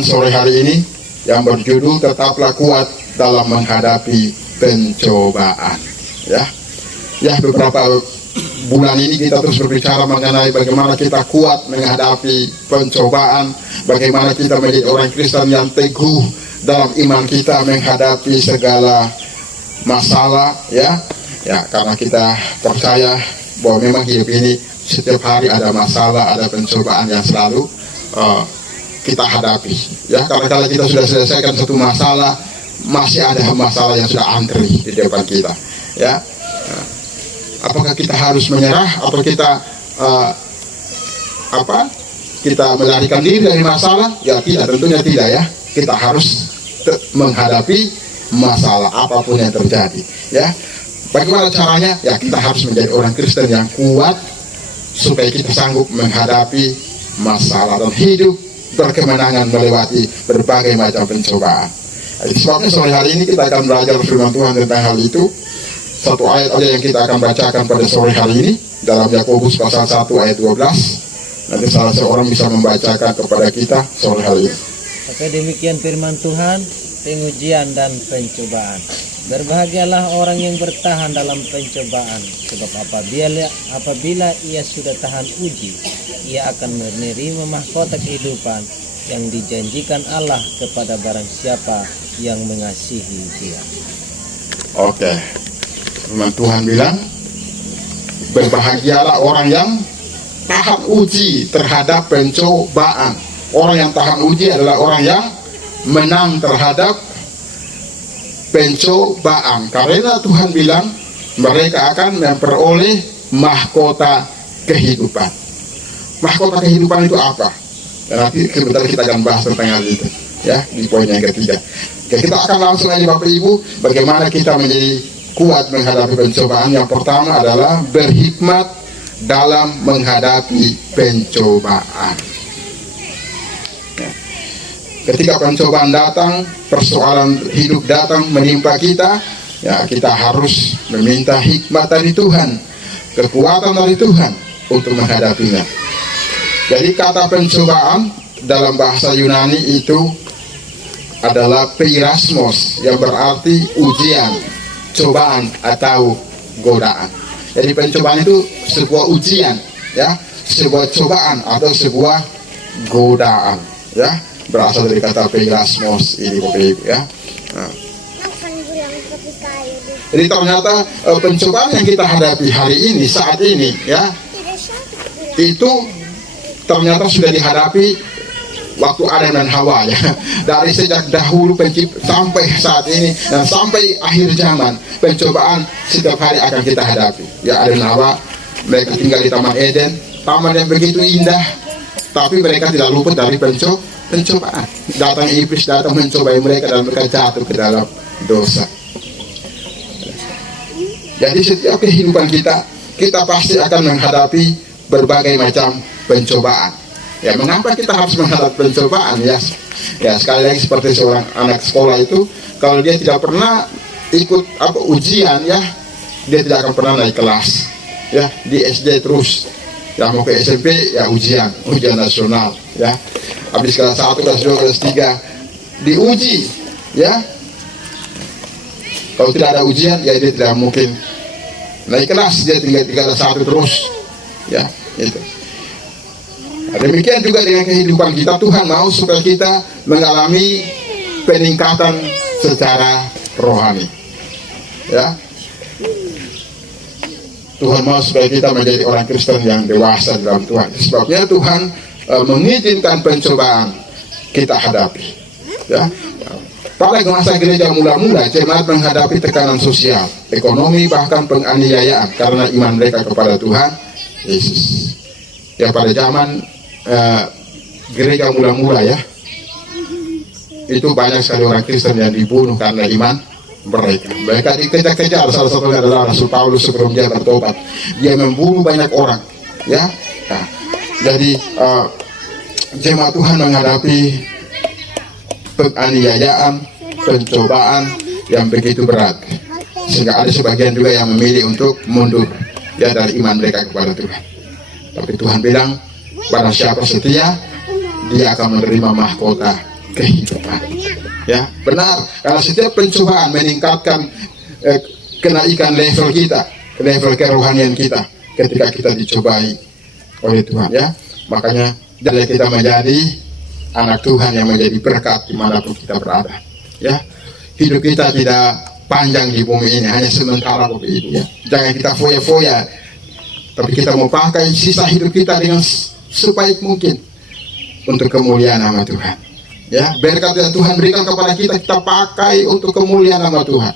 Sore hari ini yang berjudul tetaplah kuat dalam menghadapi pencobaan. Ya, beberapa bulan ini kita terus berbicara mengenai bagaimana kita kuat menghadapi pencobaan, bagaimana kita menjadi orang Kristen yang teguh dalam iman kita menghadapi segala masalah, ya, karena kita percaya bahwa memang hidup ini setiap hari ada masalah, ada pencobaan yang selalu kita hadapi, ya. Karena kalau kita sudah selesaikan satu masalah, masih ada masalah yang sudah antri di depan kita, ya. Apakah kita harus menyerah atau kita kita melarikan diri dari masalah? Ya tidak, tentunya tidak, ya. Kita harus menghadapi masalah apapun yang terjadi, ya. Bagaimana caranya? Ya kita harus menjadi orang Kristen yang kuat supaya kita sanggup menghadapi masalah dan hidup berkemenangan melewati berbagai macam pencobaan. Sebabnya sore hari ini kita akan belajar firman Tuhan tentang hal itu. Satu ayat aja yang kita akan bacakan pada sore hari ini dalam Yakobus pasal 1 ayat 12. Nanti salah seorang bisa membacakan kepada kita sore hari ini. Oke, demikian firman Tuhan, pengujian dan pencobaan. Berbahagialah orang yang bertahan dalam pencobaan, sebab apabila ia sudah tahan uji, ia akan menerima mahkota kehidupan yang dijanjikan Allah kepada barang siapa yang mengasihi Dia. Oke. Firman Tuhan bilang, berbahagialah orang yang tahan uji terhadap pencobaan. Orang yang tahan uji adalah orang yang menang terhadap pencobaan. Karena Tuhan bilang mereka akan memperoleh mahkota kehidupan. Mahkota kehidupan itu apa? Dan nanti sebentar kita akan bahas tentang hal itu, ya, di poin yang ketiga. Oke, kita akan langsung aja Bapak Ibu, bagaimana kita menjadi kuat menghadapi pencobaan. Yang pertama adalah berhikmat dalam menghadapi pencobaan. Ketika pencobaan datang, persoalan hidup datang menimpa kita, ya kita harus meminta hikmat dari Tuhan, kekuatan dari Tuhan untuk menghadapinya. Jadi kata pencobaan dalam bahasa Yunani itu adalah peirasmos, yang berarti ujian, cobaan atau godaan. Jadi pencobaan itu sebuah ujian, ya, sebuah cobaan atau sebuah godaan, ya, berasal dari kata peirasmos ini, Bapak Ibu, ya. Nah. Jadi ternyata pencobaan yang kita hadapi hari ini, saat ini, ya, itu ternyata sudah dihadapi waktu Adam dan Hawa, ya. Dari sejak dahulu sampai saat ini dan sampai akhir zaman, pencobaan setiap hari akan kita hadapi. Ya, Adam dan Hawa, mereka tinggal di Taman Eden, taman yang begitu indah, tapi mereka tidak luput dari pencobaan. Datang iblis, datang mencobai mereka dan mereka jatuh ke dalam dosa. Jadi setiap kehidupan kita pasti akan menghadapi berbagai macam pencobaan. Ya, mengapa kita harus menghadapi pencobaan, ya? Ya, sekali lagi seperti seorang anak sekolah itu, kalau dia tidak pernah ikut ujian, ya, dia tidak akan pernah naik kelas. Ya, di SD terus, ya, mau ke SMP, ya ujian nasional, ya. Habis kelas 1, kelas 2, kelas 3 diuji, ya. Kalau tidak ada ujian, ya dia tidak mungkin naik kelas, dia tinggal kelas 1 terus, ya, itu. Demikian juga dengan kehidupan kita, Tuhan mau supaya kita mengalami peningkatan secara rohani, ya. Tuhan mau supaya kita menjadi orang Kristen yang dewasa dalam Tuhan. Sebabnya Tuhan mengizinkan pencobaan kita hadapi, ya. Pada masa gereja mula-mula, jemaat menghadapi tekanan sosial, ekonomi, bahkan penganiayaan karena iman mereka kepada Tuhan Yesus. Ya, pada zaman gereja mula-mula, ya, itu banyak sekali orang Kristen yang dibunuh karena iman mereka. Mereka dikejar-kejar, salah satunya adalah Rasul Paulus sebelum dia bertobat. Dia membunuh banyak orang, ya. Nah, jadi jemaat Tuhan menghadapi penganiayaan, pencobaan yang begitu berat, sehingga ada sebagian juga yang memilih untuk mundur, ya, dari iman mereka kepada Tuhan. Tapi Tuhan bilang, barang siapa setia, dia akan menerima mahkota kehidupan. Ya, benar. Karena setiap pencobaan meningkatkan kenaikan level kita, level kerohanian kita ketika kita dicobai oleh Tuhan. Ya, makanya jangan kita menjadi anak Tuhan yang menjadi berkat dimanapun kita berada. Ya, hidup kita tidak panjang di bumi ini, hanya sementara Bapak Ibu. Ya, jangan kita foya-foya, tapi kita mau pakai sisa hidup kita dengan sebaik mungkin untuk kemuliaan nama Tuhan. Ya, berkat yang Tuhan berikan kepada kita, kita pakai untuk kemuliaan nama Tuhan.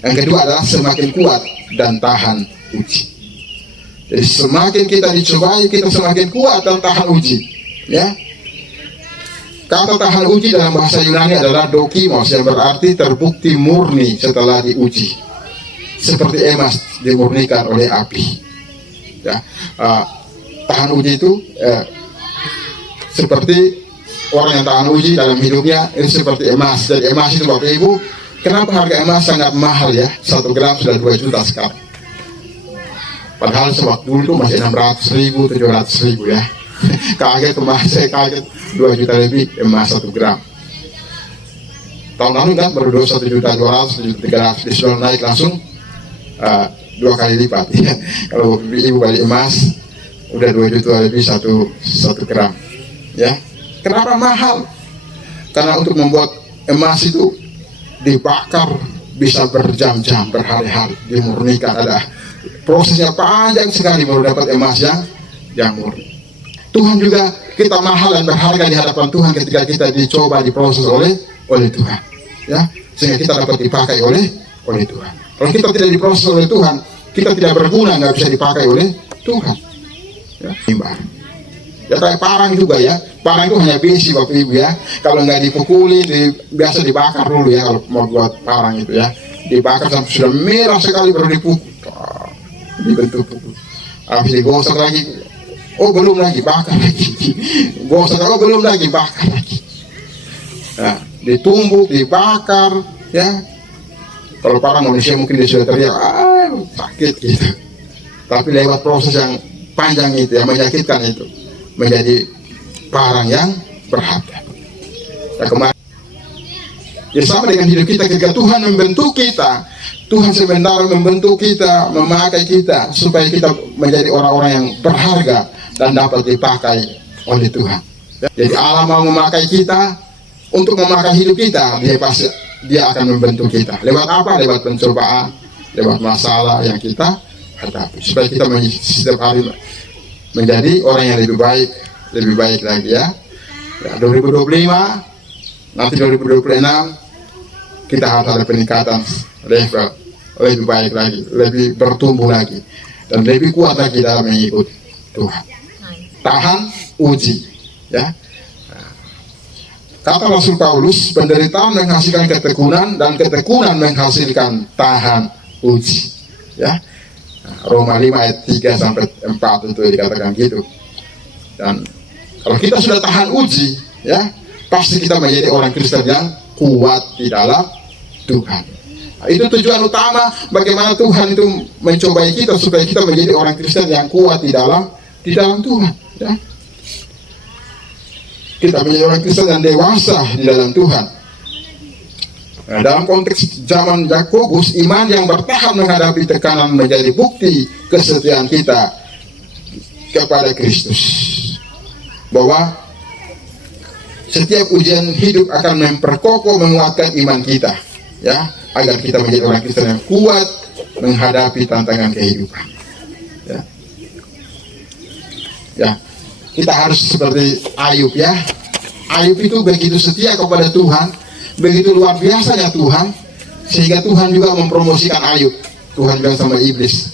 Yang kedua adalah semakin kuat dan tahan uji. Jadi semakin kita dicobai, kita semakin kuat dan tahan uji. Ya, kata tahan uji dalam bahasa Yunani adalah dokimos, yang berarti terbukti murni setelah diuji, seperti emas dimurnikan oleh api. Ya, tahan uji itu seperti orang yang tahan uji dalam hidupnya itu seperti emas. Jadi emas itu Bapak Ibu, kenapa harga emas sangat mahal ya? 1 gram sudah 2 juta sekarang. Padahal sewaktu dulu itu masih 600.000, 700.000 ya. Kaget emas, saya kaget 2 juta lebih emas 1 gram. Tahun lalu kan baru 1.200.000, 1.300.000, disuruh naik langsung 2 kali lipat. Ya. Kalau Ibu beli emas udah 2 juta lebih 1 gram. Ya. Kenapa mahal? Karena untuk membuat emas itu dibakar bisa berjam-jam, berhari-hari, dimurnikan. Ada prosesnya panjang sekali baru dapat emas yang murni. Tuhan juga, kita mahal dan berharga di hadapan Tuhan ketika kita dicoba, diproses oleh Tuhan. Ya, sehingga kita dapat dipakai oleh Tuhan. Kalau kita tidak diproses oleh Tuhan, kita tidak berguna, nggak bisa dipakai oleh Tuhan. Ya, ya kayak parang juga ya. Parang itu hanya besi Bapak Ibu ya. Kalau nggak dipukuli, biasa dibakar dulu ya kalau mau buat parang itu ya. Dibakar sampai sudah merah sekali baru dipukul. Dibentuk pukul. Habis digosok lagi. Oh belum lagi, bakar lagi. Gosok, oh belum lagi, bakar lagi. Nah, ditumbuk, dibakar ya. Kalau parang manusia mungkin dia sudah teriak, sakit gitu. Tapi lewat proses yang panjang itu, yang menyakitkan itu, menjadi parang yang berharga. Ya, kemarin ya sama dengan hidup kita ketika Tuhan membentuk kita. Tuhan sebentar membentuk kita, memakai kita supaya kita menjadi orang-orang yang berharga dan dapat dipakai oleh Tuhan. Ya, jadi Allah mau memakai kita untuk memakai hidup kita. Dia akan membentuk kita. Lewat apa? Lewat pencobaan, lewat masalah yang kita hadapi, supaya kita setiap hari menjadi orang yang lebih baik lagi ya. 2025, nanti 2026 kita harus ada peningkatan level, lebih baik lagi, lebih bertumbuh lagi, dan lebih kuat lagi dalam mengikuti Tuhan. Tahan uji ya. Kata Rasul Paulus, penderitaan menghasilkan ketekunan dan ketekunan menghasilkan tahan uji ya. Roma 5 ayat 3 sampai 4 itu dikatakan gitu. Dan kalau kita sudah tahan uji ya, pasti kita menjadi orang Kristen yang kuat di dalam Tuhan. Nah, itu tujuan utama bagaimana Tuhan itu mencobai kita supaya kita menjadi orang Kristen yang kuat di dalam Tuhan ya. Kita menjadi orang Kristen yang dewasa di dalam Tuhan. Nah, dalam konteks zaman Yakobus, iman yang bertahan menghadapi tekanan menjadi bukti kesetiaan kita kepada Kristus. Bahwa setiap ujian hidup akan memperkokoh, menguatkan iman kita, ya, agar kita menjadi orang Kristen yang kuat menghadapi tantangan kehidupan. Ya, ya, kita harus seperti Ayub ya. Ayub itu begitu setia kepada Tuhan, begitu luar biasanya Tuhan, sehingga Tuhan juga mempromosikan Ayub. Tuhan bilang sama iblis,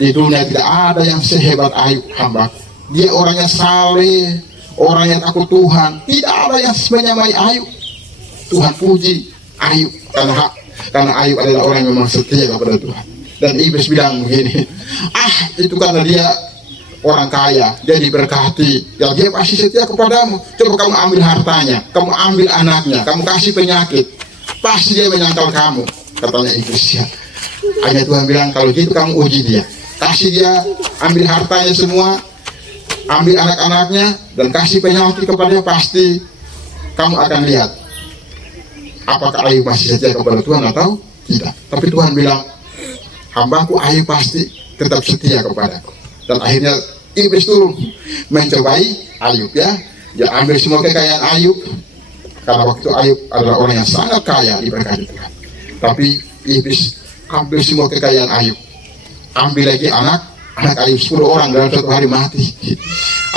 di dunia tidak ada yang sehebat Ayub hamba. Dia orang yang saleh, orang yang takut Tuhan. Tidak ada yang menyamai Ayub. Tuhan puji Ayub karena Ayub adalah orang yang memang setia kepada Tuhan. Dan iblis bilang begini, itu karena dia orang kaya, dia diberkati, ya dia pasti setia kepadamu. Coba kamu ambil hartanya, kamu ambil anaknya, kamu kasih penyakit, pasti dia menyangkal kamu, katanya iblis ya. Hanya Tuhan bilang, kalau gitu kamu uji dia, kasih dia, ambil hartanya semua, ambil anak-anaknya, dan kasih penyakit kepadanya, pasti kamu akan lihat apakah Ayub masih setia kepada Tuhan atau tidak. Tapi Tuhan bilang, hambaku Ayub pasti tetap setia kepadaku. Dan akhirnya iblis turun mencobai Ayub, ya. Dia ambil semua kekayaan Ayub, karena waktu itu Ayub adalah orang yang sangat kaya diberkati Tuhan. Tapi iblis ambil semua kekayaan Ayub, ambil lagi anak Ayub 10 orang dalam satu hari mati.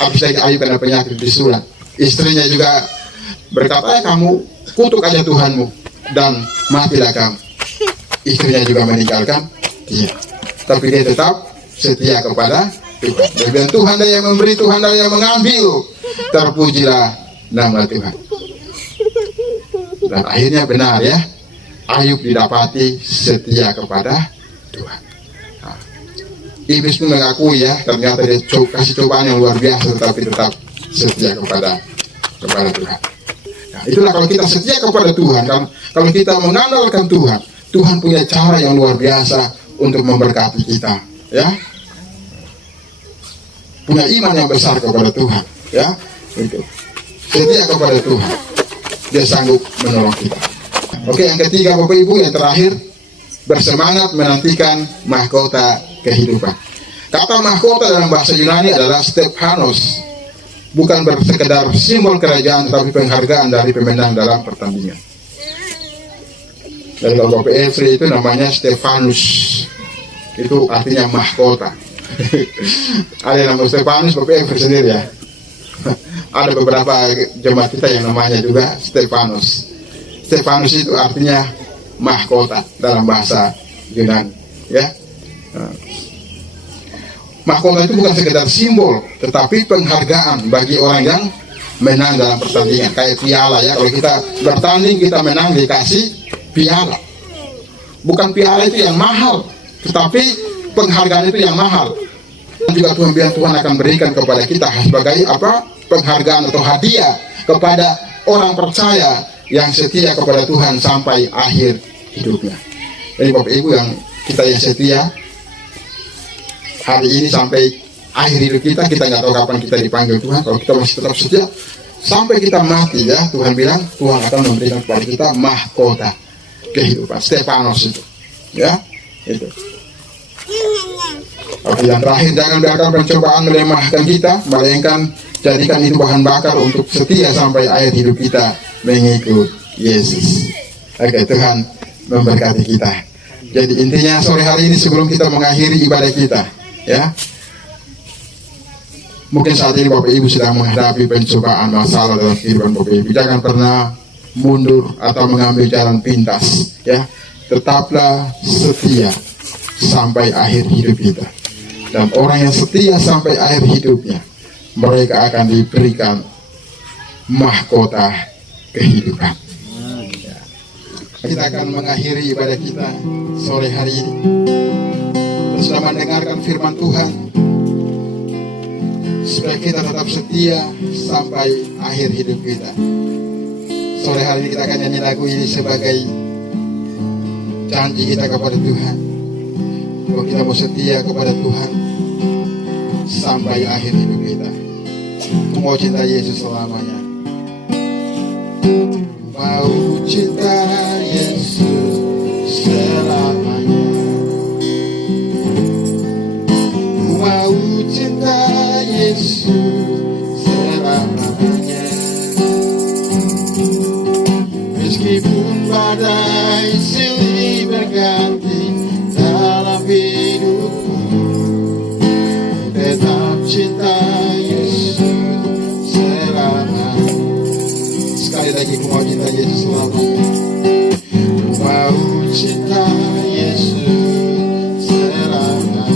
Habis lagi Ayub kena penyakit bisulan. Istrinya juga berkata, kamu kutuk aja Tuhanmu dan matilah kamu. Istrinya juga meninggalkan dia, tapi dia tetap setia kepada Tuhan. Dia bilang, Tuhan dah yang memberi, Tuhan dah yang mengambil, terpujilah nama Tuhan. Dan akhirnya benar, ya, Ayub didapati setia kepada Tuhan. Nah, iblis pun mengakui, ya, ternyata dia kasih cobaan yang luar biasa, tetapi tetap setia kepada Tuhan. Nah, itulah kalau kita setia kepada Tuhan, kalau kita mengandalkan Tuhan, Tuhan punya cara yang luar biasa untuk memberkati kita, ya. Punya iman yang besar kepada Tuhan, ya. Itu setia kepada Tuhan, dia sanggup menolong kita. Oke, yang ketiga Bapak Ibu, yang terakhir, bersemangat menantikan mahkota kehidupan. Kata mahkota dalam bahasa Yunani adalah Stephanos, bukan bersekedar simbol kerajaan, tetapi penghargaan dari pemenang dalam pertandingan. Dan kalau Bapak Efri itu namanya Stefanus, itu artinya mahkota. Ada nama Stefanus, Bapak Efri sendiri, ya. Ada beberapa jemaat kita yang namanya juga Stefanus. Stefanus itu artinya mahkota dalam bahasa Yunani, ya. Mahkota itu bukan sekedar simbol, tetapi penghargaan bagi orang yang menang dalam pertandingan. Kayak piala, ya, kalau kita bertanding kita menang dikasih piala. Bukan piala itu yang mahal, tetapi penghargaan itu yang mahal. Dan juga Tuhan bilang Tuhan akan berikan kepada kita sebagai apa? Penghargaan atau hadiah kepada orang percaya yang setia kepada Tuhan sampai akhir hidupnya. Jadi Bapak Ibu yang setia hari ini sampai akhir hidup kita nggak tahu kapan kita dipanggil Tuhan. Kalau kita masih tetap setia sampai kita mati, ya, Tuhan bilang Tuhan akan memberikan kepada kita mahkota kehidupan, Stefanos itu, ya, itu. Oke, yang terakhir, jangan biarkan pencobaan melemahkan kita, melainkan jadikan itu bahan bakar untuk setia sampai akhir hidup kita mengikut Yesus. Oke, Tuhan memberkati kita. Jadi intinya sore hari ini sebelum kita mengakhiri ibadah kita, ya, mungkin saat ini Bapak Ibu sedang menghadapi pencobaan, masalah dalam kehidupan Bapak Ibu. Jangan pernah mundur atau mengambil jalan pintas, ya. Tetaplah setia sampai akhir hidup kita. Dan orang yang setia sampai akhir hidupnya, mereka akan diberikan mahkota kehidupan. Kita akan mengakhiri ibadah kita sore hari ini. Bersama mendengarkan firman Tuhan, supaya kita tetap setia sampai akhir hidup kita. Sore hari ini kita akan nyanyi lagu ini sebagai janji kita kepada Tuhan, bahwa kita mau setia kepada Tuhan sampai akhir hidup kita. Mau cinta Yesus selamanya. Mau cinta Yesus selamanya. Mau cinta Yesus selamanya. Meskipun badai silih berganti dalam hidupku, tetap cinta Yesus selamanya. Sekali lagi, ku mau cinta Yesus selamanya. Ku mau cinta Yesus selamanya.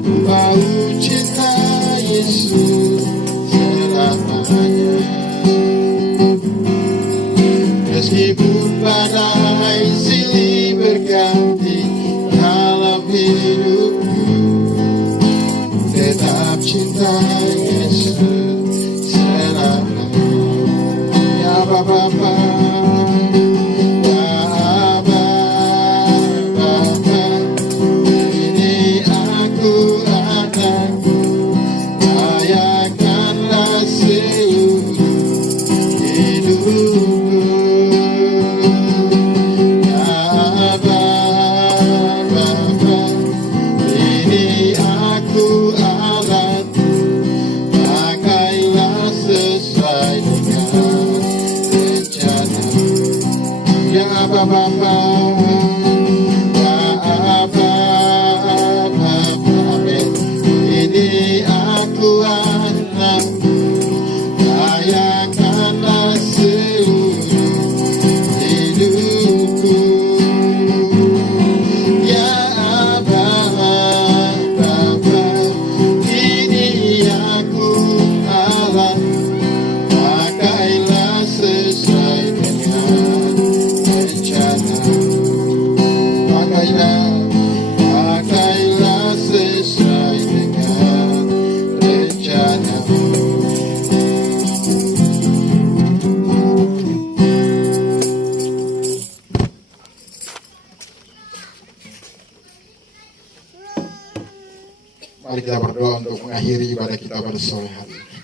Ku mau cinta Yesus selamanya. Meskipun badai silih berganti dalam hidupku, tetap cinta Yesus selamanya. Ya Bapa, sesuai dengan rencana. Ya Bapa, ya Bapa, ini aku anak, layakanlah seluruh hidupku. Ya Bapa, ini aku Allah, pakailah sesuai dengan rencana. Pakailah sesuai dengan rencana. Mari kita berdoa untuk mengakhiri ibadah kita pada sore hari ini.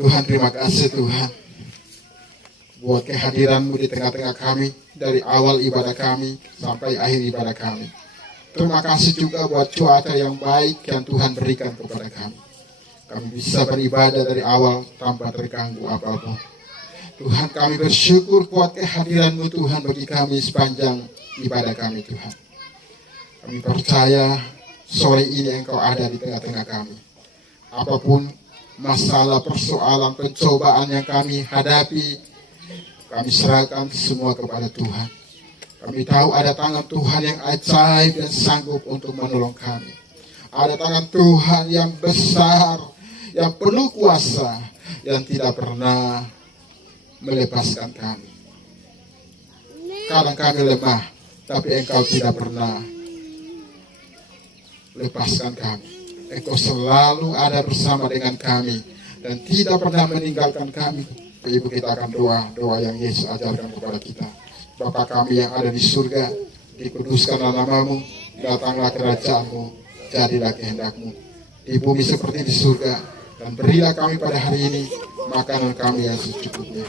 Tuhan, terima kasih Tuhan buat kehadiran-Mu di tengah-tengah kami dari awal ibadah kami sampai akhir ibadah kami. Terima kasih juga buat cuaca yang baik yang Tuhan berikan kepada kami. Kami bisa beribadah dari awal tanpa terganggu apapun. Tuhan, kami bersyukur buat kehadiran-Mu Tuhan bagi kami sepanjang ibadah kami Tuhan. Kami percaya sore ini Engkau ada di tengah-tengah kami. Apapun masalah, persoalan, pencobaan yang kami hadapi, kami serahkan semua kepada Tuhan. Kami tahu ada tangan Tuhan yang ajaib dan sanggup untuk menolong kami. Ada tangan Tuhan yang besar, yang penuh kuasa, yang tidak pernah melepaskan kami. Kadang kami lemah, tapi Engkau tidak pernah lepaskan kami. Engkau selalu ada bersama dengan kami dan tidak pernah meninggalkan kami. Ibu, kita akan doa yang Yesus ajarkan kepada kita. Bapa kami yang ada di surga, dikuduskanlah nama-Mu, datanglah kerajaan-Mu, jadilah kehendak-Mu di bumi seperti di surga. Dan berilah kami pada hari ini makanan kami yang secukupnya.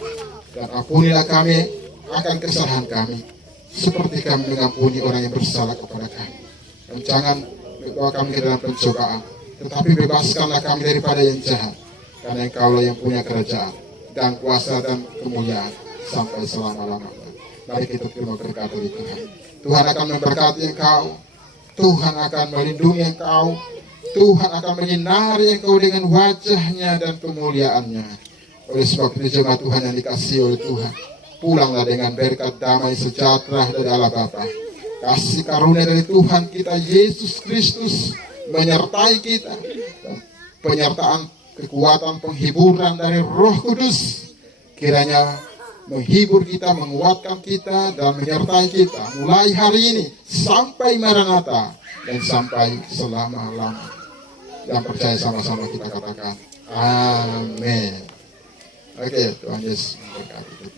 Dan ampunilah kami akan kesalahan kami, seperti kami mengampuni orang yang bersalah kepada kami. Dan jangan bawa kami ke dalam pencobaan, tetapi bebaskanlah kami daripada yang jahat, karena Engkaulah yang punya kerajaan dan kuasa dan kemuliaan sampai selama-lamanya. Mari kita terima berkat dari Tuhan. Tuhan akan memberkati engkau, Tuhan akan melindungi engkau, Tuhan akan menyinari engkau dengan wajah-Nya dan kemuliaan-Nya. Oleh sebab itu jemaat Tuhan yang dikasihi oleh Tuhan, pulanglah dengan berkat damai sejahtera dari Allah Bapa. Kasih karunia dari Tuhan kita Yesus Kristus menyertai kita, dan penyertaan kekuatan penghiburan dari Roh Kudus kiranya menghibur kita, menguatkan kita, dan menyertai kita mulai hari ini sampai Maranatha dan sampai selama-lamanya. Dan percaya sama-sama kita katakan amin. Oke, Tuhan Yesus memberkati kita.